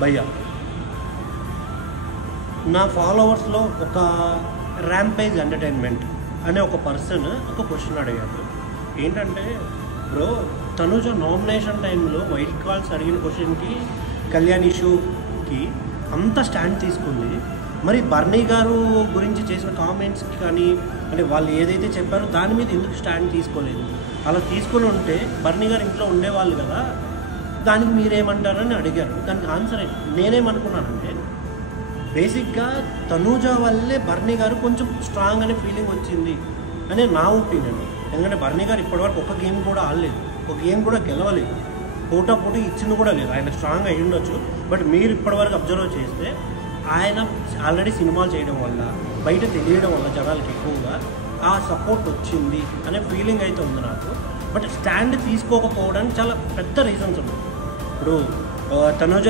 భయ్యా నా ఫాలోవర్స్లో ఒక ర్యాంపేజ్ ఎంటర్టైన్మెంట్ అనే ఒక పర్సన్ ఒక క్వశ్చన్ అడిగారు. ఏంటంటే బ్రో, తనుజ నామినేషన్ టైంలో వైట్ కాల్స్ అడిగిన క్వశ్చన్కి కళ్యాణ్ ఇష్యూకి అంత స్టాండ్ తీసుకుంది, మరి బర్నీ గారు గురించి చేసిన కామెంట్స్కి కానీ అంటే వాళ్ళు ఏదైతే చెప్పారో దాని మీద ఎందుకు స్టాండ్ తీసుకోలేదు? అలా తీసుకొని ఉంటే బర్నీ గారు ఇంట్లో ఉండేవాళ్ళు కదా, దానికి మీరేమంటారని అడిగారు. దానికి ఆన్సర్ నేనేమనుకున్నానంటే, బేసిక్గా తనూజ వల్లే బర్నీ గారు కొంచెం స్ట్రాంగ్ అనే ఫీలింగ్ వచ్చింది అనే నా ఒపీనియన్. ఎందుకంటే బర్నీ గారు ఇప్పటివరకు ఒక గేమ్ కూడా ఆడలేదు, ఒక గేమ్ కూడా గెలవలేదు, పోటీ ఇచ్చింది కూడా లేదు. ఆయన స్ట్రాంగ్ అయి ఉండొచ్చు, బట్ మీరు ఇప్పటివరకు అబ్జర్వ్ చేస్తే ఆయన ఆల్రెడీ సినిమాలు చేయడం వల్ల బయట తెలియడం వల్ల జనాలకి ఎక్కువగా ఆ సపోర్ట్ వచ్చింది అనే ఫీలింగ్ అయితే ఉంది నాకు. బట్ స్టాండ్ తీసుకోకపోవడానికి చాలా పెద్ద రీజన్స్ ఉన్నాయి. ఇప్పుడు తనూజ